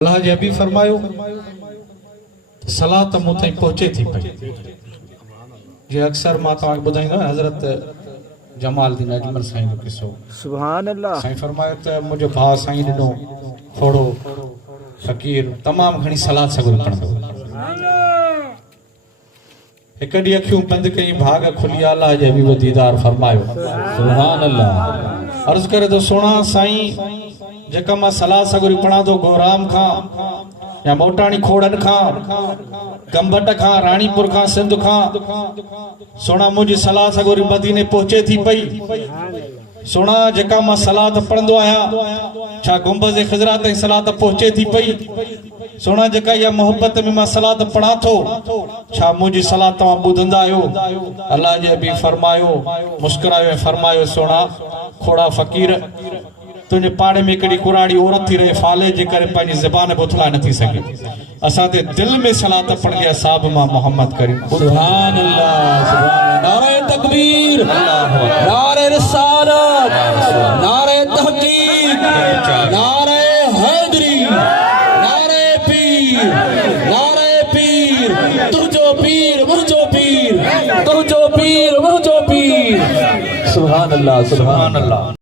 अल्लाह जे अभी फरमायो सलात मूं ताईं पहुचे थी पई। जे अक्सर मां तव्हांखे ॿुधाईंदो आहियां हज़रत जमालुद्दीन अजमल साईं जो किस्सो। सुभान अल्लाह। साईं फरमायो त मुंहिंजो भाउ साईं ॾिनो थोड़ो फ़कीर तमामु घणी सलाद सगुर पढ़ंदो। हिक ॾींहुं अखियूं बंदि कई भाग खुली अल्लाह जे हबीब दीदार फरमायो। सुभान अल्लाह। अर्ज़ करे तो सोना साईं जेका मां सलाद सगुरी पढ़ा तो गोराम खां या मोटाणी खोड़न खां गंबट खां रानीपुर खां सिंध खां सोना मुझी सलाद सगुरी मदीने पहुचे थी पई। सोना जेका मां सलाद पढ़ंदो आहियां छा गुंबज़ ख़िज़रा ताईं सलाद पहुचे थी पई। सोना जेका या मोहब्बत में मां सलाद पढ़ा थो छा मुझी सलाद तव्हां ॿुधंदा आहियो। अल्लाह जे हबीब फरमायो मुस्कुरायो फरमायो सोना खोड़ा फ़कीर तुझे पाड़े में कड़ी कुराड़ी औरत थी रहे फाले जे करे पंहिंजी ज़बान बुथला न थी सके। असां ते दिल में सलात पढ़ंदी आहे साहब मां मोहम्मद करीम। सुभान अल्लाह सुभान नारे तकबीर नारे रिसालत नारे तहकीक नारे हैदरी नारे पीर तुझो पीर मुझो पीर तुझो पीर मुझो पीर। सुभान अल्लाह सुभान अल्लाह।